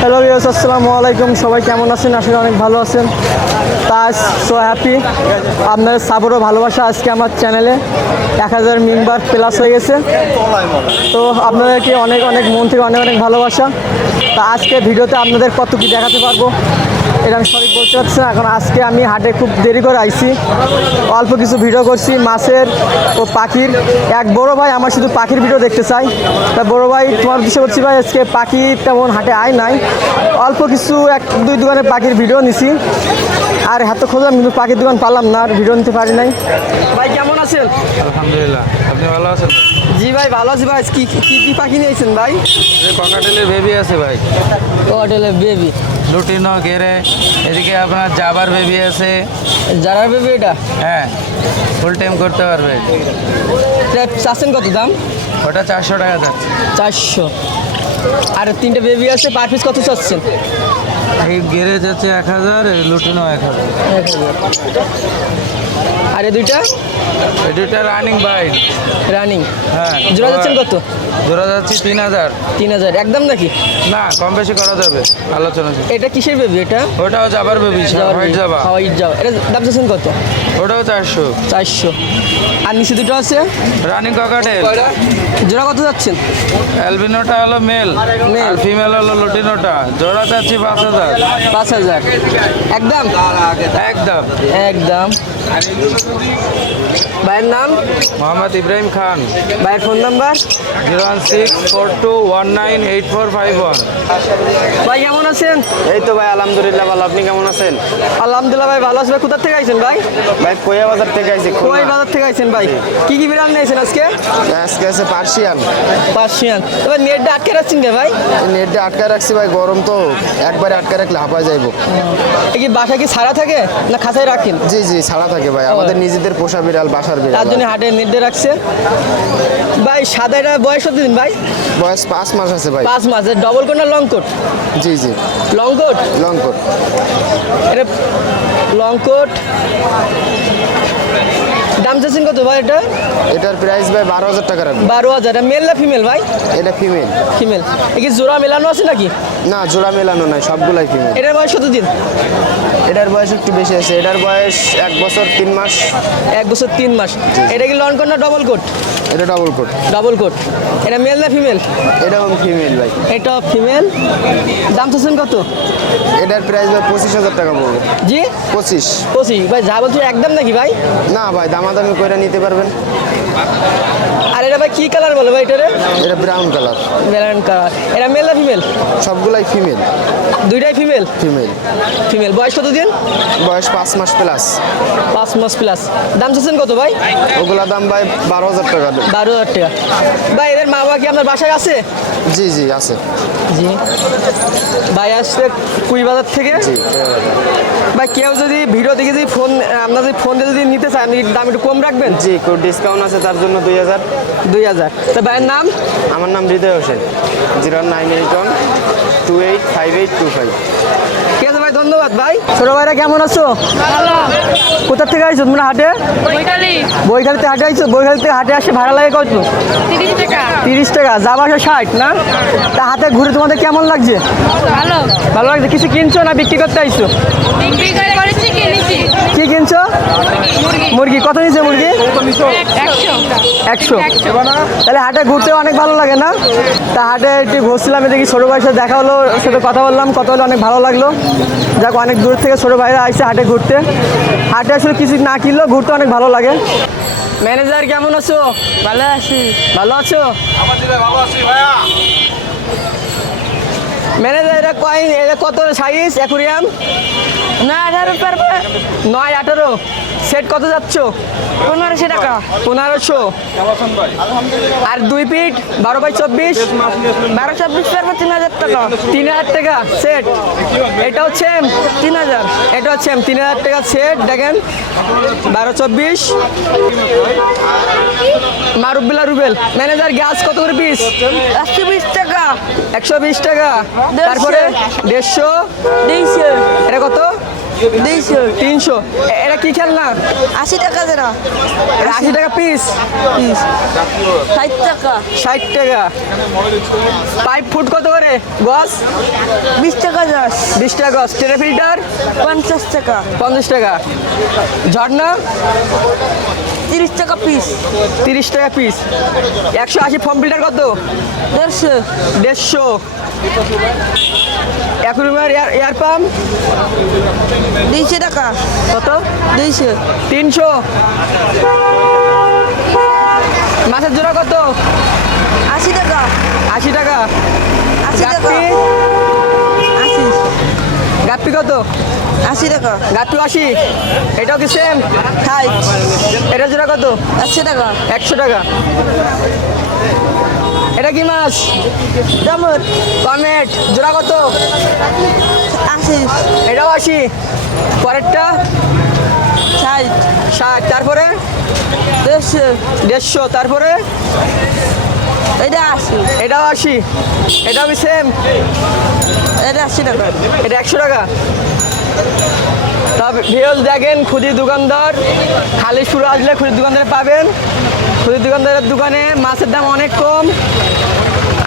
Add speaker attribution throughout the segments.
Speaker 1: Hello views আসসালামু আলাইকুম। সবাই কেমন আছেন? আসলে অনেক ভালো আছেন। তাজ সো হ্যাপি আপনাদের সাপোর্টও ভালোবাসা আজকে আমার চ্যানেলে এক হাজার মেম্বার প্লাস হয়ে গেছে। তো আপনাদেরকে অনেক অনেক মন থেকে অনেক অনেক ভালোবাসা। তা আজকে ভিডিওতে আপনাদের কত কি দেখাতে পারব? এটা আমি সঠিক বলতে পারছি না। এখন আজকে আমি হাটে খুব দেরি করে আইছি। অল্প কিছু ভিডিও করছি, মাছের ও পাখির। এক বড় ভাই আমার শুধু পাখির ভিডিও দেখতে চাই তা বড় ভাই, তোমার উদ্দেশ্য করছি ভাই, আজকে পাখি তেমন হাটে আয় নাই। অল্প কিছু এক দুই দোকানে পাখির ভিডিও নিছি। আর হাতে খোঁজলাম কিন্তু পাখির দোকান পালাম না, আর ভিডিও নিতে পারি নাই। ভাই কেমন আছেন?
Speaker 2: আলহামদুলিল্লাহ। আপনি ভালো আছেন
Speaker 1: জি ভাই ভালো আছি ভাই। কি কি কি পাখি নিয়েছেন ভাই?
Speaker 2: ককাটেলের বেবি আছে ভাই।
Speaker 1: হোটেলে বেবি
Speaker 2: লুটিনো ঘেরে এদিকে আপনার জাবার বেবি আছে।
Speaker 1: যারা বেবি এটা?
Speaker 2: হ্যাঁ ফুল টাইম করতে পারবে।
Speaker 1: চাচ্ছেন কত দাম?
Speaker 2: ওটা চারশো টাকা যাচ্ছে
Speaker 1: চারশো। আর তিনটে বেবি আছে পার পিস কত চাচ্ছেন?
Speaker 2: এই গেরে যাচ্ছে এক হাজার লুটিনো এক হাজার।
Speaker 1: এক হাজার আর এই দুইটা?
Speaker 2: এই দুইটা রানিং বাইক
Speaker 1: রানিং
Speaker 2: হ্যাঁ
Speaker 1: জোড়া যাচ্ছেন কত?
Speaker 2: জোড়া যাচ্ছে তিন হাজার।
Speaker 1: তিন হাজার। একদম নাকি?
Speaker 2: না কম বেশি করা যাবে আলোচনা
Speaker 1: এটা কিসের বেবি এটা?
Speaker 2: ওটাও যাবার বেবি হোয়াইট যাবা
Speaker 1: হাওয়াই যাওয়া। এটা দাম চাচ্ছেন কত?
Speaker 2: ওটাও চারশো।
Speaker 1: চারশো। আর নিচে দুটো আছে?
Speaker 2: রানিং ককাটেল
Speaker 1: জোড়া কত যাচ্ছেন?
Speaker 2: অ্যালবিনোটা হলো মেল. আর ফিমেল হলো লুটিনোটা। জোড়া যাচ্ছে পাঁচ হাজার।
Speaker 1: পাঁচ হাজার। একদম?
Speaker 2: একদম।
Speaker 1: একদম। ভাইয়ের নাম?
Speaker 2: মোহাম্মদ ইব্রাহিম খান।
Speaker 1: ভাইয়ের phone number?
Speaker 2: Zero one six four two one nine eight four five one.
Speaker 1: ভাই কেমন আছেন?
Speaker 3: এই তো ভাই আলহামদুলিল্লাহ ভালো। আপনি কেমন আছেন?
Speaker 1: আলহামদুলিল্লাহ ভাই ভালো আছে। ভাই কোথা থেকে আইছেন ভাই?
Speaker 3: ভাই কোয়া বাজার থেকে আইছি
Speaker 1: কোয়াই বাজার থেকে আইছেন ভাই। কি কি বিড়াল নিয়েছেন আজকে?
Speaker 3: আজকে আছে পার্সিয়ান।
Speaker 1: পার্সিয়ান। এবার নেটটা আটকে রাখছেন কে ভাই?
Speaker 3: নেটটা আটকে রাখছি ভাই গরম তো। একবারে আটকে রাখলে হাঁপায় যাইব।
Speaker 1: এ কি বাসা কি সারা থাকে না খাঁচায় রাখেন?
Speaker 3: জি জি ছাড়া থাকে ভাই আমাদের নিজেদের পোষা বিড়াল বাসার বিড়াল
Speaker 1: তার জন্য হাটে নেট রাখছে। ভাই সাদা এটা বয়স কত দিন ভাই?
Speaker 3: বয়স পাঁচ মাস আছে ভাই।
Speaker 1: পাঁচ মাস ডবল কোট না লং কোট?
Speaker 3: জি জি।
Speaker 1: Long coat?
Speaker 3: Long coat.
Speaker 1: এটা লং কোট। দাম চাচ্ছেন কত ভাই এটা?
Speaker 3: এটার প্রাইস ভাই বারো হাজার টাকা রাখব।
Speaker 1: বারো হাজার এটা মেল না ফিমেল ভাই?
Speaker 3: এটা ফিমেল
Speaker 1: ফিমেল এ কি জোড়া মেলানো আছে নাকি?
Speaker 3: না জোড়া মেলানো নাই সবগুলাই ফিমেল
Speaker 1: এটার বয়স কত দিন?
Speaker 3: এটার বয়স একটু বেশি আছে। এটার বয়স এক বছর তিন মাস।
Speaker 1: এক বছর তিন মাস। এটা কি লং কোট না ডবল কোট
Speaker 3: এটা ডবল কোট
Speaker 1: ডবল কোট এটা মেল না ফিমেল
Speaker 3: এটা ফিমেল ভাই।
Speaker 1: এটা ফিমেল দাম চাচ্ছেন কত?
Speaker 3: এটার প্রাইস ভাই পঁচিশ হাজার টাকা পড়বে।
Speaker 1: জি?
Speaker 3: পঁচিশ।
Speaker 1: পঁচিশ। ভাই যা বলছো একদম নাকি ভাই?
Speaker 3: না ভাই দামাদামি করে নিতে পারবেন।
Speaker 1: আর এটা ভাই কি কালার বলে ভাই এটারে?
Speaker 3: এটা ব্রাউন কালার
Speaker 1: মেলান কালার এটা মেল না ফিমেল
Speaker 3: সবগুলাই ফিমেল
Speaker 1: দুইটাই ফিমেল
Speaker 3: ফিমেল
Speaker 1: ফিমেল বয়স কত দিন
Speaker 3: বয়স পাঁচ মাস প্লাস
Speaker 1: পাঁচ মাস প্লাস দাম চাচ্ছেন কত ভাই?
Speaker 3: ওগুলা দাম ভাই বারো হাজার টাকা।
Speaker 1: বারো হাজার টাকা। ভাই এদের মা বাবা কি আপনার বাসায় আছে?
Speaker 3: জি জি আছে।
Speaker 1: জি। ভাই আসছে কুই বাজার থেকে।
Speaker 3: জি
Speaker 1: ভাই কেউ যদি ভিডিও দেখে যদি ফোন আপনার যদি ফোন দিয়ে যদি নিতে চায় আপনি দাম একটু কম রাখবেন?
Speaker 3: জি ডিসকাউন্ট আছে তার জন্য দুই হাজার।
Speaker 1: দুই হাজার। তা ভাইয়ের নাম?
Speaker 3: আমার নাম Hriday Hossain. Zero nine eight one two eight five eight two five.
Speaker 1: আছে ভাই ধন্যবাদ ভাই। ছোট ভাইরা কেমন আছো? কোথা থেকে আইছো তোমরা হাটে? বইখালিতে হাটে আইছো? বইখালিতে হাটে আসে ভাড়া লাগে কত?
Speaker 4: তিরিশ টাকা।
Speaker 1: যাবা আসে ষাট না? তা হাতে ঘুরে তোমাদের কেমন লাগছে?
Speaker 4: ভালো।
Speaker 1: ভালো লাগছে? কিছু কিনছো না বিক্রি করতে আইছো?
Speaker 4: বিক্রি করে
Speaker 1: কি কিনছো?
Speaker 4: মুরগি।
Speaker 1: কত নিচ্ছে মুরগি?
Speaker 4: একশো।
Speaker 1: তাহলে হাটে ঘুরতে অনেক ভালো লাগে না? তা হাটে একটু ঘুরছিলাম দেখি ছোটো ভাইয়ের সাথে দেখা হলো সাথে কথা বললাম, কথা বলে অনেক ভালো লাগল। যাক, অনেক দূর থেকে ছোটো ভাইরা আসছে হাটে ঘুরতে। হাটে আসলে কিছু না কিনলেও ঘুরতে অনেক ভালো লাগে। ম্যানেজার, কেমন আছো? ভালো আছি। ভালো আছো? ম্যানেজার এটা কয় এটা কত সাইজ অ্যাকুরিয়াম
Speaker 4: না আঠারো পারবে
Speaker 1: নয় আঠারো। সেট কত যাচ্ছ?
Speaker 4: পনেরোশো টাকা।
Speaker 1: পনেরোশো। আর দুই ফিট বারো বাই চব্বিশ?
Speaker 4: বারো চব্বিশ পারবে তিন হাজার টাকা।
Speaker 1: তিন হাজার টাকা সেট এটা হচ্ছে
Speaker 4: তিন হাজার।
Speaker 1: এটা হচ্ছে তিন হাজার টাকা সেট দেখেন। বারো চব্বিশ। মারুবিল্লা রুবেল। ম্যানেজার গ্যাস কত করে পিস
Speaker 4: একশো বিশ টাকা।
Speaker 1: একশো বিশ টাকা। তারপরে দেড়শো।
Speaker 4: দুইশো
Speaker 1: এটা কত?
Speaker 4: দুইশো
Speaker 1: তিনশো। এটা কি খেলনা?
Speaker 4: আশি টাকা
Speaker 1: এটা আশি টাকা পিস
Speaker 4: পিস ষাট টাকা।
Speaker 1: ষাট টাকা। পাইপ ফুট কত করে? গছ
Speaker 4: বিশ টাকা দশ
Speaker 1: বিশ টাকা গছ টেরে ফিল্টার?
Speaker 4: পঞ্চাশ টাকা।
Speaker 1: পঞ্চাশ টাকা। ঝর্ণা?
Speaker 4: তিরিশ টাকা পিস
Speaker 1: তিরিশ টাকা পিস একশো আশি ফর্ম ফিল্টার কত?
Speaker 4: দেড়শো।
Speaker 1: দেড়শো। Aquarium air air pump.
Speaker 4: দুইশো টাকা।
Speaker 1: কত?
Speaker 4: দুইশো।
Speaker 1: তিনশো। মাছের জোড়া কত?
Speaker 4: আশি টাকা।
Speaker 1: আশি টাকা।
Speaker 4: আশি টাকা। আশি।
Speaker 1: গাপ্পি কত?
Speaker 4: আশি টাকা।
Speaker 1: গাপ্পি আশি। এটাও কি সেম
Speaker 4: ষাট
Speaker 1: এটা জোড়া কত?
Speaker 4: একশো টাকা।
Speaker 1: একশো টাকা। এটা কি মাছ?
Speaker 4: দামর
Speaker 1: কমেট জোড়া কত?
Speaker 4: আশি।
Speaker 1: এটাও আশি। পরেরটা?
Speaker 4: ষাট।
Speaker 1: ষাট। তারপরে?
Speaker 4: দেড়শো।
Speaker 1: দেড়শো। তারপরে?
Speaker 4: এটা আশি।
Speaker 1: এটাও আশি। এটাও কি সেম
Speaker 4: এটা আশি টাকা।
Speaker 1: এটা একশো টাকা। তবে ভিওল দেখেন খুদির দোকানদার খালি শুরু আসলে খুদির দোকানদারে পাবেন। খুদির দোকানদারের দোকানে মাছের দাম অনেক কম।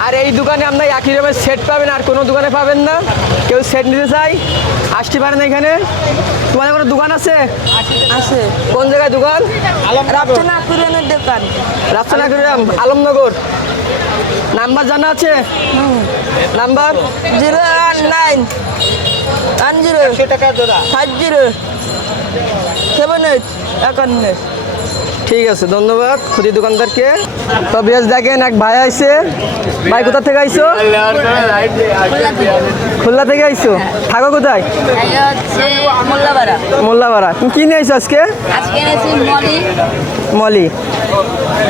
Speaker 1: আর এই দোকানে আপনার একই রকমের সেট পাবেন আর কোনো দোকানে পাবেন না। কেউ সেট নিতে চাই আসতে পারেন এখানে। তোমাদের কোনো দোকান আছে?
Speaker 4: আছে।
Speaker 1: কোন জায়গায় দোকান?
Speaker 4: কুরিয়ানের দোকান।
Speaker 1: গ্রাম আলমনগর। নাম্বার জানা আছে? Number?
Speaker 4: Zero one nine. One zero. Five zero. Seven eight. একান্ন।
Speaker 1: ঠিক আছে ধন্যবাদ। খুদি দোকানদারকে। তো বেশ দেখেন এক ভাই আইছে। ভাই কোথা থেকে আইছো? খুলনা থেকে আইছো? থাকো কোথায়?
Speaker 5: মোল্লাপাড়া।
Speaker 1: তুমি কি নিয়ে আইছো আজকে?
Speaker 5: মলি।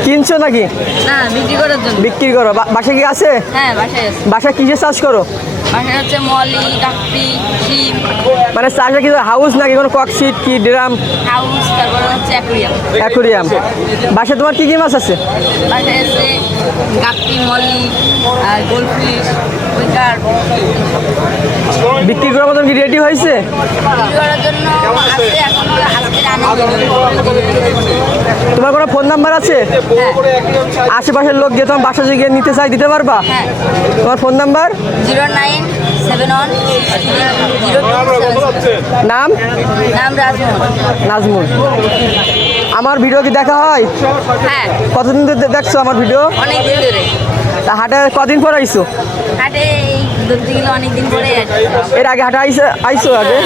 Speaker 1: কিনছো নাকি?
Speaker 5: বিক্রি
Speaker 1: করো। বা- বাসায় কি আছে?
Speaker 5: বাসা বাসায় আছে।
Speaker 1: বাসায় কিসের চাষ করো?
Speaker 5: বাসায় হচ্ছে মলি শিম
Speaker 1: মানে চাষে কি হাউস নাকি কোনো ককশিট কি ড্রাম?
Speaker 5: হাউস তারপর হচ্ছে অ্যাকুরিয়াম
Speaker 1: অ্যাকুরিয়াম বাসায় তোমার কি কি মাছ আছে?
Speaker 5: বাসায় আছে গাপ্পি মলি আর গোলফিশ উইকার
Speaker 1: বিক্রি করার মতন কি রেডি হয়েছে? তোমার কোনো ফোন নাম্বার আছে? আশেপাশের লোক গিয়ে তোমার বাসা গিয়ে নিতে চাই দিতে পারবা? তোমার ফোন নাম্বার
Speaker 5: জিরো নাইন
Speaker 1: নাম? নাজমুল। আমার ভিডিও কি দেখা হয়?
Speaker 5: হ্যাঁ।
Speaker 1: কতদিন ধরে দেখছ আমার ভিডিও
Speaker 5: অনেক দিন ধরে।
Speaker 1: তা হাটে কদিন পর আইছো?
Speaker 5: হাটে অনেক দিন পরে
Speaker 1: এর আগে হাটে আইসে আইসো আগে।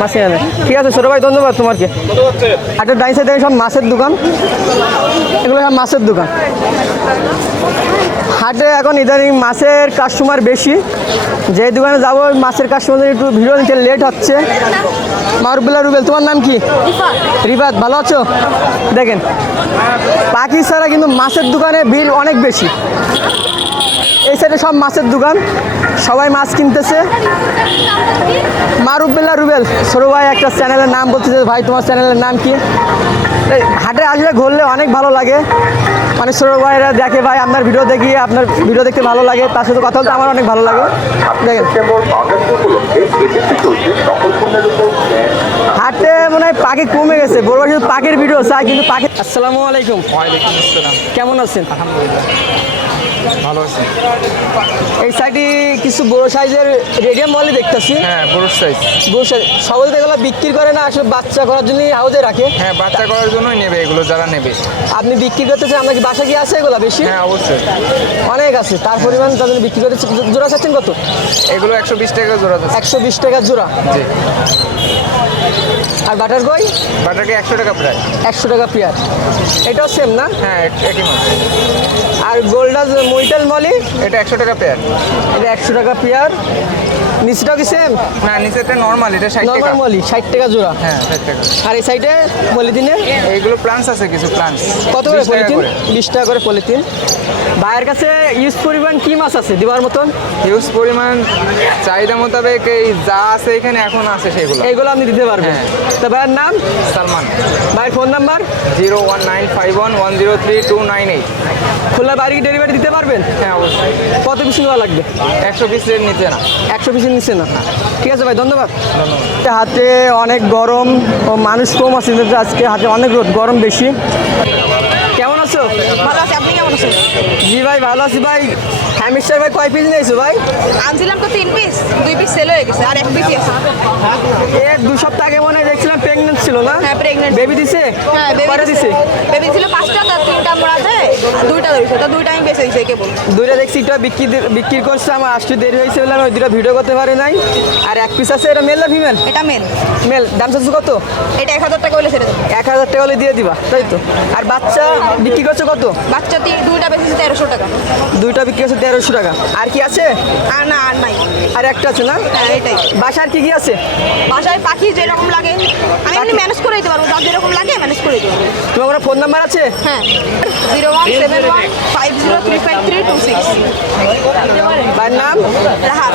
Speaker 1: মাসে আনে ঠিক আছে ছোটো ভাই ধন্যবাদ তোমাকে হাটের ডাইন সাইডে সব মাছের দোকান। এগুলো সব মাছের দোকান। হাটে এখন ইদানিং মাছের কাস্টমার বেশি। যে দোকানে যাব মাছের কাস্টমার একটু ভিড় নিতে লেট হচ্ছে। মারুবুল্লা রুবেল তোমার নাম কি? রিফাত। ভালো আছো? দেখেন পাখি ছাড়া কিন্তু মাছের দোকানে বিল অনেক বেশি। এই সাইডে সব মাছের দোকান। সবাই মাছ কিনতেছে। মারুবুল্লা রুবেল। সরু ভাই একটা চ্যানেলের নাম বলতেছে ভাই তোমার চ্যানেলের নাম কি? হাটে আসলে ঘুরলে অনেক ভালো লাগে। মানে সরু ভাইরা দেখে ভাই আপনার ভিডিও দেখি আপনার ভিডিও দেখতে ভালো লাগে। তার সাথে কথা বলতে আমার অনেক ভালো লাগে। দেখেন। হাটে মনে হয় পাখি কমে গেছে। বড় শুধু পাখির ভিডিও চাই কিন্তু পাখি আসসালামু আলাইকুম। কেমন আছেন?
Speaker 3: ভালো আছি।
Speaker 1: এই সাইডে কিছু বড় সাইজের রেডিয়াম মলি দেখতেছি।
Speaker 3: হ্যাঁ বড় সাইজ
Speaker 1: বড় সাইজ। সকল এগুলো বিক্রি করে না আসলে বাচ্চা করার জন্য হাউজে রাখে।
Speaker 3: হ্যাঁ বাচ্চা করার জন্যই নেবে এগুলো যারা নেবে।
Speaker 1: আপনি বিক্রি করতেছেন আপনার কি বাসা কি আছে এগুলো বেশি?
Speaker 3: হ্যাঁ অবশ্যই।
Speaker 1: অনেক আছে তার পরিমাণ তাদের বিক্রি করতে জোড়া চাচ্ছেন কত?
Speaker 3: এগুলো একশো বিশ টাকা জোড়া
Speaker 1: একশো বিশ টাকা জোড়া।
Speaker 3: জি।
Speaker 1: আর বাটার কই?
Speaker 3: বাটাকে একশো টাকা প্রায়।
Speaker 1: একশো টাকা পেয়ার। এটাও সেম না?
Speaker 3: হ্যাঁ একই মাছ
Speaker 1: আর গোল্ডাস মুইটাল মলি
Speaker 3: এটা একশো টাকা পেয়ার
Speaker 1: এটা একশো টাকা পেয়ার নিচটাও কি সেম
Speaker 3: না নিচেরটা নর্মাল এটা ষাট
Speaker 1: নর্মাল
Speaker 3: টাকা।
Speaker 1: মলি ষাট টাকা জোড়া?
Speaker 3: হ্যাঁ ষাট টাকা।
Speaker 1: আর এই সাইডে পলিথিনে?
Speaker 3: এইগুলো প্লান্স আছে কিছু প্লান্স
Speaker 1: কত করে পলিথিন? বিশ টাকা করে পলিথিন। ভাইয়ের কাছে ইউজ পরিমাণ কি মাছ আছে দেওয়ার মতন?
Speaker 3: হিউজ পরিমাণ চাহিদা মোতাবেক এই যা আছে এখানে এখন আছে সেগুলো।
Speaker 1: এইগুলো আপনি দিতে পারবেন।
Speaker 3: হ্যাঁ।
Speaker 1: তা ভাইয়ের নাম?
Speaker 3: সালমান।
Speaker 1: ভাইয়ের phone number
Speaker 3: zero one nine five one one zero three two nine eight.
Speaker 1: Khulna বাড়ি ডেলিভারি দিতে পারবেন?
Speaker 3: হ্যাঁ অবশ্যই।
Speaker 1: কত পিস নেওয়া লাগবে?
Speaker 3: একশো পিস রেট নিতে না।
Speaker 1: একশো পিসের নিচে না। ঠিক আছে ভাই ধন্যবাদ। হাতে অনেক গরম ও মানুষ কম আছে আজকে হাতে অনেক রোদ গরম বেশি। কেমন আছো?
Speaker 4: ভালো আছি আপনি কেমন আছেন?
Speaker 1: জি ভাই ভালো আছি ভাই। হ্যামিস্টার ভাই কয় পিস নিয়েছো ভাই?
Speaker 4: আনছিলাম তো তিন পিস দুই পিস সেল হয়ে গেছে আর এক পিসই আছে।
Speaker 1: এ দু সপ্তাহ আগে মনে হয় দেখছিলাম প্রেগনেন্ট ছিল না?
Speaker 4: হ্যাঁ, pregnant।
Speaker 1: বেবি দিছে?
Speaker 4: হ্যাঁ বেবি
Speaker 1: দিছে।
Speaker 4: বেবি ছিল পাঁচটা তার তিনটা মোড়াতে দুইটা ধরেছে তো দুইটা আমি বেঁচে দিয়েছি কেবল
Speaker 1: দুইটা দেখছি এটা বিক্রি বিক্রি করছে আমার আসতে দেরি হয়েছে বলে আমি ওই দুটো ভিডিও করতে পারি নাই। আর এক পিস আছে এটা মেল না ফিমেল
Speaker 4: এটা মেন
Speaker 1: মেল দাম চাচ্ছ কত?
Speaker 4: এটা এক হাজার টাকা বলে ছেড়ে দেবো।
Speaker 1: এক হাজার টাকা হলে দিয়ে দিবা তাই তো? আর বাচ্চা বিক্রি করছ কত?
Speaker 4: বাচ্চা দুইটা বেঁচেছে তেরোশো টাকা।
Speaker 1: দুইটা বিক্রি করছে তেরোশো টাকা। আর কি আছে?
Speaker 4: আর না আর নাই।
Speaker 1: আর একটা আছে না?
Speaker 4: হ্যাঁ এটাই।
Speaker 1: বাসার কি কি আছে?
Speaker 4: বাসায় পাখি যেরকম লাগে আমি এমনি ম্যানেজ করে দিতে পারব যার যেরকম লাগে ম্যানেজ করে দিতে পারব।
Speaker 1: তোমার কোনো ফোন নাম্বার আছে?
Speaker 4: হ্যাঁ। Zero one seven one five zero three five three two six.
Speaker 1: ভাইয়ের নাম?
Speaker 4: রাহাত।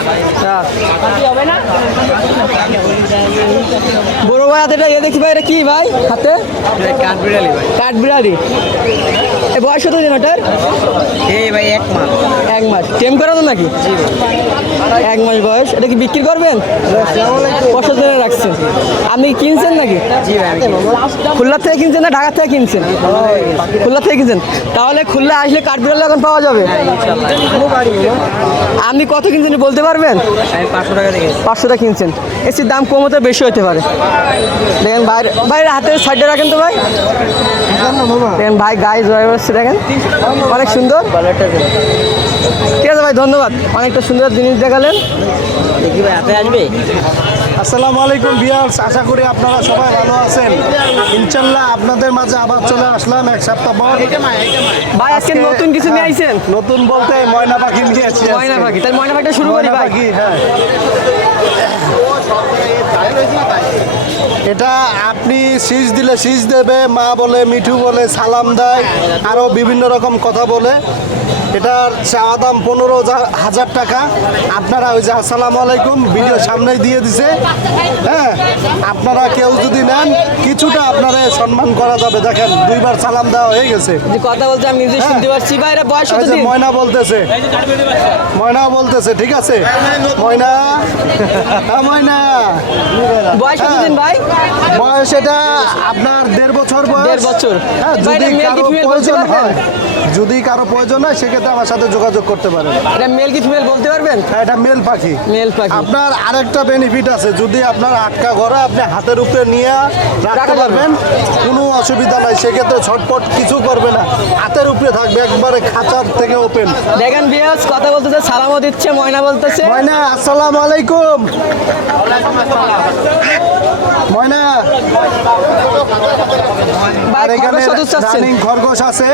Speaker 1: বড় ভাই হাতে এটা ইয়ে দেখি ভাই এটা কি ভাই হাতে?
Speaker 2: কাঠবিড়ালি ভাই।
Speaker 1: কাঠবিড়ালি। বয়স কত দিন ওটার?
Speaker 2: ভাই এক মাস।
Speaker 1: এক মাস। টেম করানো নাকি? এক মাস বয়স। এটা কি বিক্রি করবেন? কষ্ট ধরে রাখছেন। আপনি কিনছেন নাকি? খুলনা থেকে কিনছেন না ঢাকা থেকে কিনছেন? খুলনা থেকে কিনছেন? তাহলে খুলনা আসলে কাঠবিড়ালি এখন পাওয়া যাবে। আপনি কত কিনছেন বলতে পারবেন?
Speaker 2: পাঁচশো টাকা
Speaker 1: পাঁচশো টাকা কিনছেন। এসির দাম কম হতে বেশি হতে পারে। দেখেন বাইরে বাইরে হাতের সাইডে রাখেন তো ভাই। দেখেন ভাই গায়ে জয় হচ্ছে দেখেন। অনেক সুন্দর। ঠিক আছে ভাই ধন্যবাদ। অনেকটা সুন্দর জিনিস দেখালেন।
Speaker 2: দেখি ভাই হাতে আসবে?
Speaker 6: আসসালামু আলাইকুম ভিউয়ার্স আশা করি আপনারা সবাই ভালো আছেন। ইনশাল্লাহ আপনাদের মাঝে আবার চলে আসলাম এক সপ্তাহ পর।
Speaker 1: ভাই আজকে নতুন কিছু নিয়ে আইছেন?
Speaker 6: নতুন বলতে ময়না পাখি নিয়েছি আজকে।
Speaker 1: ময়না পাখি তাহলে ময়না পাখিটা শুরু করি ভাই।
Speaker 6: হ্যাঁ। এটা আপনি সিজ দিলে সিজ দেবে, মা বলে, মিঠু বলে, সালাম দেয় আরও বিভিন্ন রকম কথা বলে। এটার চাওয়া দাম পনেরো হাজার টাকা। আপনারা ওই যে আসসালামু আলাইকুম ভিডিও সামনেই দিয়ে দিছে। হ্যাঁ আপনারা কেউ যদি নেন কিছুটা আপনারা সম্মান করা যাবে। দেখেন দুইবার সালাম দেওয়া হয়ে গেছে।
Speaker 1: কথা বলতে আমি নিজে শুনতে পারছি ভাই এটা বয়স
Speaker 6: ময়না বলতেছে। ময়না বলতেছে ঠিক আছে? ময়না? হ্যাঁ, ময়না।
Speaker 1: বয়স কত দিন ভাই?
Speaker 6: বয়স এটা আপনার দেড় বছর বয়স।
Speaker 1: দেড় বছর।
Speaker 6: হ্যাঁ যদি
Speaker 1: কারও
Speaker 6: প্রয়োজন হয়। যদি কারও প্রয়োজন হয় সেক্ষেত্রে আমার সাথে যোগাযোগ করতে পারেন।
Speaker 1: এটা মেল কি ফিমেল বলতে পারবেন?
Speaker 6: হ্যাঁ, এটা মেল পাখি।
Speaker 1: মেল পাখি।
Speaker 6: আপনার আরেকটা বেনিফিট আছে যদি আপনার আটকা ঘরে আপনি হাতের উপরে নিয়ে রাখতে পারবেন কোনো অসুবিধা নাই সেক্ষেত্রে ছটপট কিছু করবে না। হাতের উপরে থাকবে একবারে খাঁচার থেকে ওপেন
Speaker 1: দেখেন বিয়াস কথা বলতেছে সালামও দিচ্ছে ময়না বলতেছে।
Speaker 6: ময়না আসসালামু আলাইকুম। ময়না। আর এখানে রানিং খরগোশ আছে।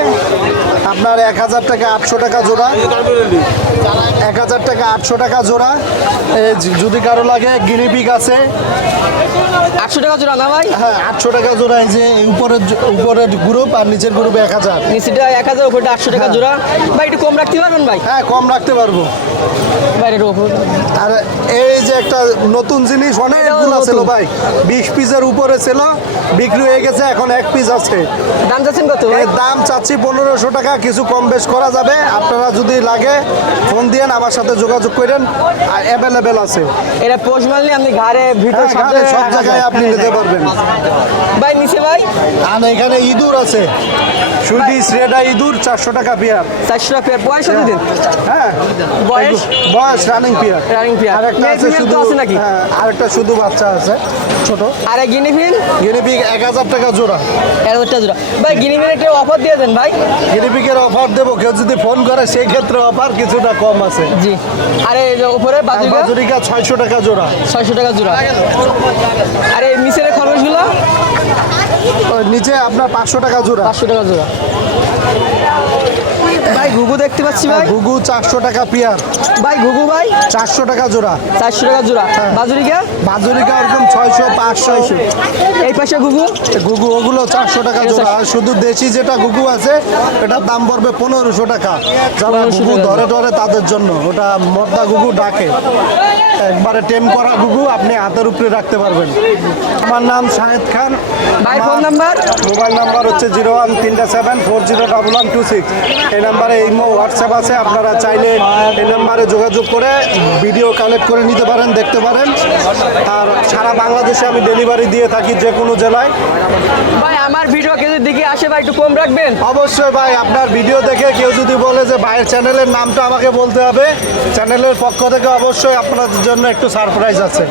Speaker 6: আপনার এক হাজার টাকা আটশো টাকা জোড়া। এক হাজার টাকা আটশো টাকা জোড়া। যদি কারও লাগে গিনিপিক আছে।
Speaker 1: আটশো টাকা জোড়া না ভাই?
Speaker 6: হ্যাঁ আটশো টাকা জোড়া এই যে উপরের উপরের গ্রুপ আর নিচের গ্রুপ এক হাজার।
Speaker 1: নিচেটা এক হাজার উপরটা আটশো টাকা জোড়া। ভাই একটু কম রাখতে পারবেন ভাই?
Speaker 6: হ্যাঁ কম রাখতে পারব।
Speaker 1: উপর।
Speaker 6: আর এই যে একটা নতুন জিনিস অনেকগুলো ছিল ভাই। বিশ পিসের উপরে ছিল বিক্রি হয়ে গেছে এখন এক পিস আছে।
Speaker 1: দাম যাচ্ছেন কত
Speaker 6: দাম চাচ্ছি পনেরোশো টাকা কিছু কম বেশ করা যাবে। আপনারা যদি লাগে ফোন দিয়েন আমার সাথে যোগাযোগ করেন আর অ্যাভেলেবেল আছে।
Speaker 1: এটা পোষ মারলে আপনি ঘাড়ে ভিতর
Speaker 6: হ্যাঁ,
Speaker 1: সব
Speaker 6: ঘরে
Speaker 1: জায়গায়
Speaker 6: সব জায়গায় আপনি নিতে পারবেন।
Speaker 1: ভাই নিচে ভাই?
Speaker 6: আর এখানে ইঁদুর আছে। সুইডিশ রেডা ইঁদুর চারশো টাকা পেয়ার।
Speaker 1: চারশো টাকা পেয়ার। বয়স দিন
Speaker 6: হ্যাঁ
Speaker 1: বয়স?
Speaker 6: বয়স রানিং পেয়ার
Speaker 1: Running pair।
Speaker 6: আরেকটা
Speaker 1: Male
Speaker 6: আছে শুধু
Speaker 1: আছে নাকি?
Speaker 6: হ্যাঁ আরেকটা শুধু বাচ্চা আছে ছোট।
Speaker 1: আর এক
Speaker 6: হাজার টাকা জোড়া।
Speaker 1: এক হাজার টাকা জোড়া। ভাই অফার দিয়ে দেন ভাই?
Speaker 6: অফার দেবো কেউ যদি ফোন করে সেই ক্ষেত্রে অফার কিছুটা কম আছে।
Speaker 1: জি। আর উপরে
Speaker 6: বাজুরিকা? ছয়শো টাকা জোড়া।
Speaker 1: ছয়শো টাকা জোড়া। আর খরচগুলো
Speaker 6: নিচে আপনার পাঁচশো টাকা জোড়া।
Speaker 1: পাঁচশো টাকা জোড়া। ভাই ঘুঘু দেখতে পাচ্ছি ভাই।
Speaker 6: ঘুঘু চারশো টাকা পেয়ার।
Speaker 1: ভাই ঘুঘু ভাই?
Speaker 6: চারশো টাকা জোড়া।
Speaker 1: চারশো টাকা জোড়া। বাজুরিকা
Speaker 6: বাজুরিকা এরকম ছয়শো পাঁচশো।
Speaker 1: এই পাশে ঘুঘু?
Speaker 6: ঘুঘু ওগুলো চারশো টাকা জোড়া। শুধু দেশি যেটা ঘুঘু আছে এটার দাম পড়বে পনেরোশো টাকা। যারা
Speaker 1: 1500
Speaker 6: ঘুঘু ধরে ধরে তাদের জন্য ওটা মর্দা ঘুঘু ডাকে। একবারে টেম করা ঘুঘু আপনি হাতের উপরে রাখতে পারবেন। আমার নাম শাহেদ খান।
Speaker 1: ভাই, ফোন নাম্বার?
Speaker 6: মোবাইল নাম্বার হচ্ছে জিরো ওয়ান তিনটা seven four zero double one two six. এই নাম্বারে ইমো হোয়াটসঅ্যাপ আছে আপনারা চাইলে এই নাম্বারে যোগাযোগ করে ভিডিও কালেক্ট করে নিতে পারেন দেখতে পারেন। আর সারা বাংলাদেশে আমি ডেলিভারি দিয়ে থাকি যে কোনো জেলায়।
Speaker 1: ভাই আমার ভিডিও কেউ দিকে আসে ভাই একটু কম রাখবেন?
Speaker 6: অবশ্যই ভাই আপনার ভিডিও দেখে কেউ যদি বলে যে ভাইয়ের চ্যানেলের নামটা আমাকে বলতে হবে চ্যানেলের পক্ষ থেকে অবশ্যই আপনাদের জন্য একটু সারপ্রাইজ আছে।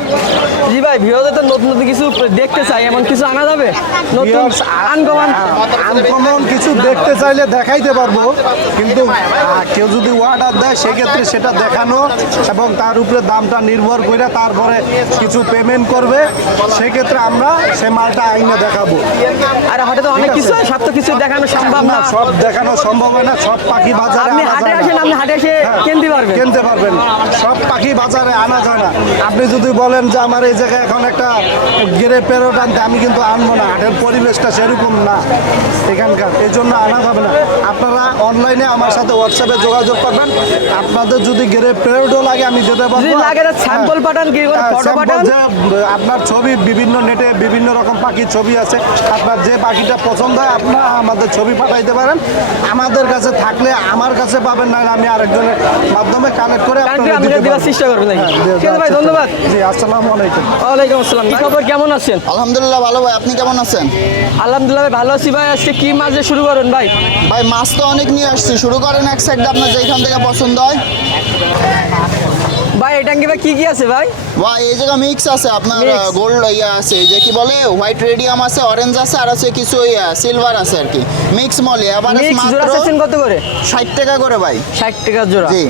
Speaker 1: জি ভাই ভিডিওতে তো নতুন নতুন কিছু দেখতে চাই এমন কিছু আনা যাবে? নতুন আনকমন
Speaker 6: আনকমন কিছু দেখতে চাইলে দেখাইতে পারব কিন্তু কেউ যদি অর্ডার দেয় সেক্ষেত্রে সেটা দেখানো এবং তার উপরে দামটা নির্ভর করে তারপরে কিছু পেমেন্ট করবে সেক্ষেত্রে আমরা সে মালটা আইনে দেখাবো।
Speaker 1: আর হঠাৎ অনেক সব তো কিছু দেখানো সম্ভব
Speaker 6: না সব দেখানো সম্ভব হয় না সব পাখি বাজারে
Speaker 1: আপনি হাটে আসেন আপনি হাটে এসে
Speaker 6: হ্যাঁ,
Speaker 1: কিনতে পারবেন।
Speaker 6: কিনতে পারবেন। সব পাখি বাজারে আনা যায় না। আপনি যদি বলেন যে আমার এই জায়গায় এখন একটা গেরে পেরোট আনতে আমি কিন্তু আনব না। হাটের পরিবেশটা সেরকম না এখানকার। এই জন্য আনা যাবে না। আপনারা অনলাইনে আমার সাথে হোয়াটসঅ্যাপে যোগাযোগ করবেন। আপনাদের যদি গেরে পেরোটও লাগে আমি যেতে পারব।
Speaker 1: লাগে sample পাঠান, কি
Speaker 6: হ্যাঁ,
Speaker 1: পাঠান।
Speaker 6: আপনার ছবি বিভিন্ন নেটে বিভিন্ন রকম পাখির ছবি আছে। আপনার যে পাখিটা পছন্দ হয় আপনারা আমাদের ছবি পাঠাইতে পারেন। আমাদের কাছে থাকলে আমার কাছে পাবেন না আমি আরেকজনের মাধ্যমে কালেক্ট করে
Speaker 1: দেওয়ার চেষ্টা করবেন
Speaker 6: হ্যাঁ,
Speaker 1: ভাই ধন্যবাদ।
Speaker 6: জি আসসালামু আলাইকুম।
Speaker 1: ওয়ালাইকুম আসসালাম। কি খবর কেমন আছেন?
Speaker 7: আলহামদুলিল্লাহ ভালো ভাই। আপনি কেমন আছেন?
Speaker 1: আলহামদুলিল্লাহ ভাই ভালো আছি ভাই। আজকে কি মাছ দিয়ে শুরু করুন ভাই?
Speaker 7: ভাই মাছ তো অনেক নিয়ে আসছি। শুরু করেন এক সাইড আপনার যেখান থেকে পছন্দ হয়।
Speaker 1: ভাই এটা কি ভাই কি কি আছে ভাই?
Speaker 7: ভাই এই জায়গা মিক্স আছে আপনার গোল্ড ইয়ে আছে এই যে কি বলে হোয়াইট রেডিয়াম আছে অরেঞ্জ আছে আর আছে কিছু ইয়া সিলভার আছে আর কি। মিক্স মলি
Speaker 1: আবার
Speaker 7: মাত্র
Speaker 1: কত করে?
Speaker 7: ষাট টাকা করে ভাই।
Speaker 1: ষাট টাকা জোড়া।
Speaker 7: জি।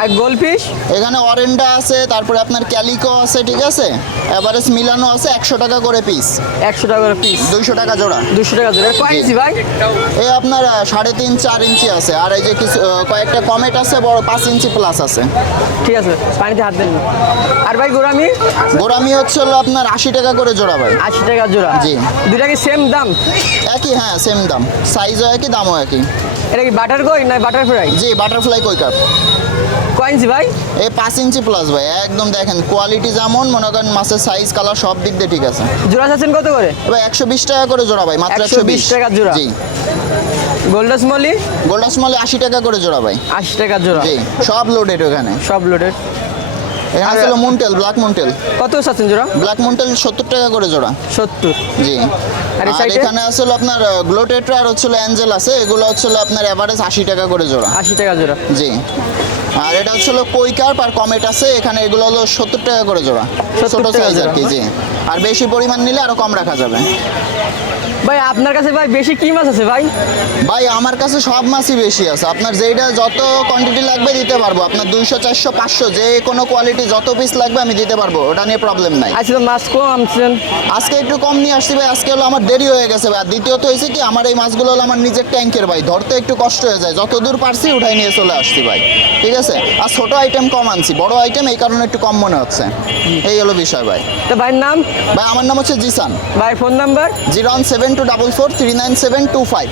Speaker 1: আর গোল ফিশ
Speaker 7: এখানে অরেন্ডা আছে তারপরে আপনার ক্যালিকো আছে ঠিক আছে? এভারেজ মিলানো আছে একশো টাকা করে পিস।
Speaker 1: একশো টাকা করে পিস।
Speaker 7: দুইশো টাকা জোড়া।
Speaker 1: দুশো টাকা জোড়া। কয় ইঞ্চি ভাই?
Speaker 7: এই আপনার সাড়ে তিন চার ইঞ্চি আছে। আর এই যে কিছু কয়েকটা কমেট আছে বড় পাঁচ ইঞ্চি প্লাস আছে।
Speaker 1: ঠিক আছে পানিতে হাত দেন। আর ভাই গোরামি
Speaker 7: গোরামি হচ্ছে হলো আপনার আশি টাকা করে জোড়া ভাই।
Speaker 1: আশি টাকা জোড়া।
Speaker 7: জি।
Speaker 1: দুটা কি সেম দাম?
Speaker 7: একই হ্যাঁ সেম দাম। সাইজও একই দামও একই।
Speaker 1: এটা কি বাটার কই না বাটারফ্লাই
Speaker 7: জি বাটারফ্লাই কই কাপ?
Speaker 1: কয় ইঞ্চি ভাই?
Speaker 7: এই পাঁচ ইঞ্চি প্লাস ভাই একদম দেখেন কোয়ালিটি যেমন মনে করেন মাছের সাইজ কালার সব দিক দিয়ে ঠিক আছে।
Speaker 1: জোড়া চাচ্ছেন কত করে?
Speaker 7: এবার একশো বিশ টাকা করে জোড়া ভাই মাত্র
Speaker 1: 120
Speaker 7: একশো বিশ।
Speaker 1: টাকা জোড়া।
Speaker 7: জি।
Speaker 1: গোল্ডাস মলি
Speaker 7: গোল্ডাস মলে আশি টাকা করে জোড়া ভাই।
Speaker 1: আশি টাকা জোড়া।
Speaker 7: জি সব লোডেড ওখানে।
Speaker 1: সব লোডেড
Speaker 7: এখানে ছিল মুন্টেল ব্ল্যাক মুন্টেল
Speaker 1: কত চাচ্ছেন জোড়া?
Speaker 7: ব্ল্যাক মুন্টেল সত্তর টাকা করে জোড়া।
Speaker 1: সত্তর।
Speaker 7: জি।
Speaker 1: আর?
Speaker 7: এখানে আসলে আপনার গ্লোটেট্রা আর হচ্ছিল অ্যাঞ্জেল আছে এগুলো হচ্ছিল আপনার এভারেজ আশি টাকা করে জোড়া।
Speaker 1: আশি টাকা জোড়া।
Speaker 7: জি। আর এটা হচ্ছে কই কৈকার্প আর কমেট আছে। এখানে এগুলো হলো সত্তর টাকা করে জোড়া।
Speaker 1: 70
Speaker 7: ছোট সাইজ আর কি জি। আর বেশি পরিমাণ নিলে আরও কম রাখা যাবে।
Speaker 1: ভাই আপনার কাছে ভাই বেশি কি মাছ আছে ভাই?
Speaker 7: ভাই আমার কাছে সব মাছই বেশি আছে। আপনার যেইটা যত কোয়ান্টিটি লাগবে দিতে পারব। আপনার দুইশো চারশো পাঁচশো যে কোনো কোয়ালিটি যত পিস লাগবে আমি দিতে পারব। ওটা নিয়ে প্রবলেম নাই।
Speaker 1: আজকে তো মাছ কম আনছেন।
Speaker 7: আজকে একটু কম নিয়ে আসছি ভাই। আজকে হলো আমার দেরি হয়ে গেছে ভাই। আর দ্বিতীয়ত হয়েছে কি আমার এই মাছগুলো হলো আমার নিজের ট্যাঙ্কের ভাই। ধরতে একটু কষ্ট হয়ে যায়। যত দূর পারছি উঠাই নিয়ে চলে আসছি ভাই। ঠিক আছে? আর ছোট আইটেম কম আনছি। বড় আইটেম এই কারণে একটু কম মনে হচ্ছে। এই হলো বিষয় ভাই।
Speaker 1: তো ভাইয়ের নাম?
Speaker 7: ভাই আমার নাম হচ্ছে জিসান।
Speaker 1: ভাই phone number?
Speaker 7: Zero one seven two double four three nine seven two five.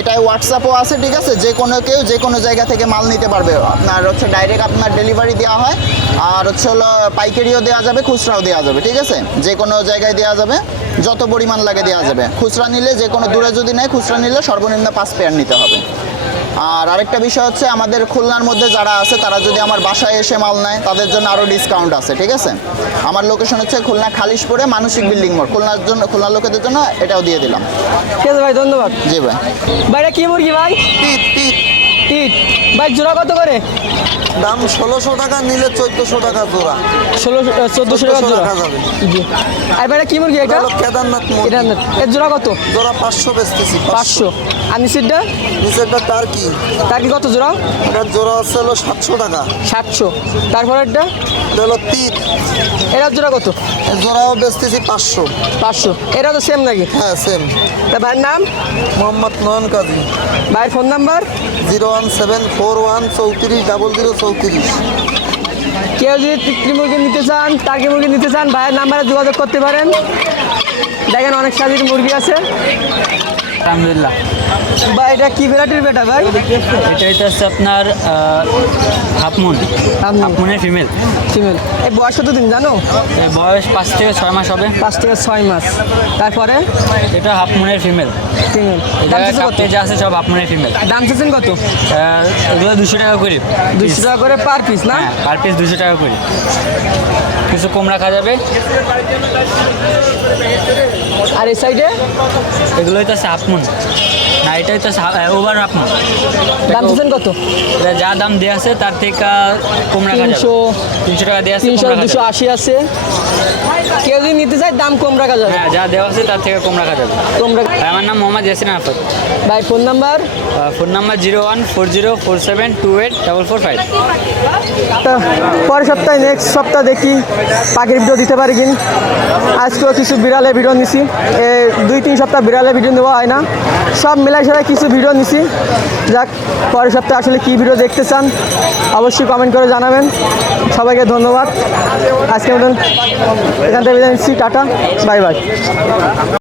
Speaker 7: এটাই হোয়াটসঅ্যাপও আছে ঠিক আছে? যে কোনো কেউ যে কোনো জায়গা থেকে মাল নিতে পারবে। আপনার হচ্ছে ডাইরেক্ট আপনার ডেলিভারি দেওয়া হয় আর হচ্ছে হলো পাইকারিও দেওয়া যাবে খুচরাও দেওয়া যাবে ঠিক আছে? যে কোনো জায়গায় দেওয়া যাবে যত পরিমাণ লাগে দেওয়া যাবে। খুচরা নিলে যে কোনো দূরে যদি নেয় খুচরা নিলে সর্বনিম্ন পাঁচ পেয়ার নিতে হবে। আর আরেকটা বিষয় হচ্ছে আমাদের খুলনার মধ্যে যারা আছে তারা যদি আমার বাসায় এসে মাল নেয় তাদের জন্য আরও ডিসকাউন্ট আছে ঠিক আছে? আমার লোকেশন হচ্ছে খুলনা খালিশপুরে মানসিক বিল্ডিং মোড়। খুলনার জন্য খুলনার লোকেদের জন্য এটাও দিয়ে দিলাম।
Speaker 1: ঠিক আছে ভাই ধন্যবাদ।
Speaker 7: জি ভাই।
Speaker 1: ভাই এটা কি মুরগি ভাই?
Speaker 7: টিট টিট।
Speaker 1: টিট। ভাই জোড়া কত করে?
Speaker 8: দাম ষোলোশো টাকা নিলে চোদ্দশো টাকা জোড়া।
Speaker 1: ষোলো চোদ্দোশো টাকা জোড়া। জি। আর ভাইটা কি মুরগি এটা?
Speaker 8: কেদারনাথ।
Speaker 1: এটা এর জোড়া কত?
Speaker 8: জোড়া পাঁচশো বেচতেছি
Speaker 1: পাঁচশো। আর নিচেরটা?
Speaker 8: নিচেরটা টার্কি
Speaker 1: তার কি কত জোড়া?
Speaker 8: এটার জোড়া হচ্ছে হলো সাতশো টাকা।
Speaker 1: সাতশো। তারপরেরটা?
Speaker 8: এটা হলো তিত
Speaker 1: এটার জোড়া কত?
Speaker 8: জোড়াও বেচতেছি পাঁচশো।
Speaker 1: পাঁচশো। এটা তো সেম নাকি?
Speaker 8: হ্যাঁ সেম
Speaker 1: তা ভাইয়ের নাম?
Speaker 8: মোহাম্মদ নয়ন কাজী।
Speaker 1: ভাইয়ের phone number
Speaker 8: zero one seven four one চৌত্রিশ ডাবল জিরো চৌত্রিশ
Speaker 1: কেউ যদি টিকলি মুরগি নিতে চান টার্কি মুরগি নিতে চান ভাইয়ের নাম্বারে যোগাযোগ করতে পারেন। দেখেন অনেক সাজির মুরগি আছে।
Speaker 9: আলহামদুলিল্লাহ।
Speaker 1: বা এটা কি ভ্যারাইটির বেটা ভাই?
Speaker 9: এটা এটা হচ্ছে আপনার হাফমুন। হাফমুনের ফিমেল।
Speaker 1: ফিমেল। এই বয়স কত দিন জানো
Speaker 9: বয়স পাঁচ থেকে ছয় মাস হবে।
Speaker 1: পাঁচ থেকে ছয় মাস। তারপরে?
Speaker 9: এটা হাফমুনের ফিমেল।
Speaker 1: ফিমেল।
Speaker 9: এটা
Speaker 1: কত?
Speaker 9: যা আছে সব হাফমুনের ফিমেল।
Speaker 1: দাম চাচ্ছেন কত?
Speaker 9: এগুলো দুশো টাকা করে
Speaker 1: দুশো টাকা করে পার পিস না?
Speaker 9: হ্যাঁ পার পিস দুশো টাকা করে। কিছু কম রাখা যাবে।
Speaker 1: আর এই সাইডে
Speaker 9: এগুলো হচ্ছে হাফমুন। না এটাই তো ওভার হাফমুন
Speaker 1: দাম দিচ্ছেন কত?
Speaker 9: এটা যা দাম দেওয়া আছে তার থেকে কম রাখা
Speaker 1: তিনশো
Speaker 9: তিনশো টাকা দেওয়া আছে
Speaker 1: তিনশো দুশো। আশি আছে। কেউ যদি নিতে চায় দাম কম রাখা যাবে।
Speaker 9: হ্যাঁ যা দেওয়া আছে তার থেকে কম রাখা যাবে।
Speaker 1: কম রাখা
Speaker 9: আমার নাম মোহাম্মদ ইয়াসিন আফত
Speaker 1: ভাই phone number?
Speaker 9: Phone number zero one four zero four seven two eight double four five.
Speaker 1: পরের সপ্তাহে নেক্সট সপ্তাহ দেখি পাখির ভিডিও দিতে পারি কিন। আজকেও কিছু বিড়ালে ভিডিও নিছি। এ দুই তিন সপ্তাহ বিড়ালে ভিডিও নেওয়া হয় না। সব মিলাই সবাই কিছু ভিডিও নিছি। যাক পরের সপ্তাহে আসলে কী ভিডিও দেখতে চান অবশ্যই কমেন্ট করে জানাবেন। সবাইকে ধন্যবাদ। আজকে মতন এখান থেকে টাটা বাই বাই।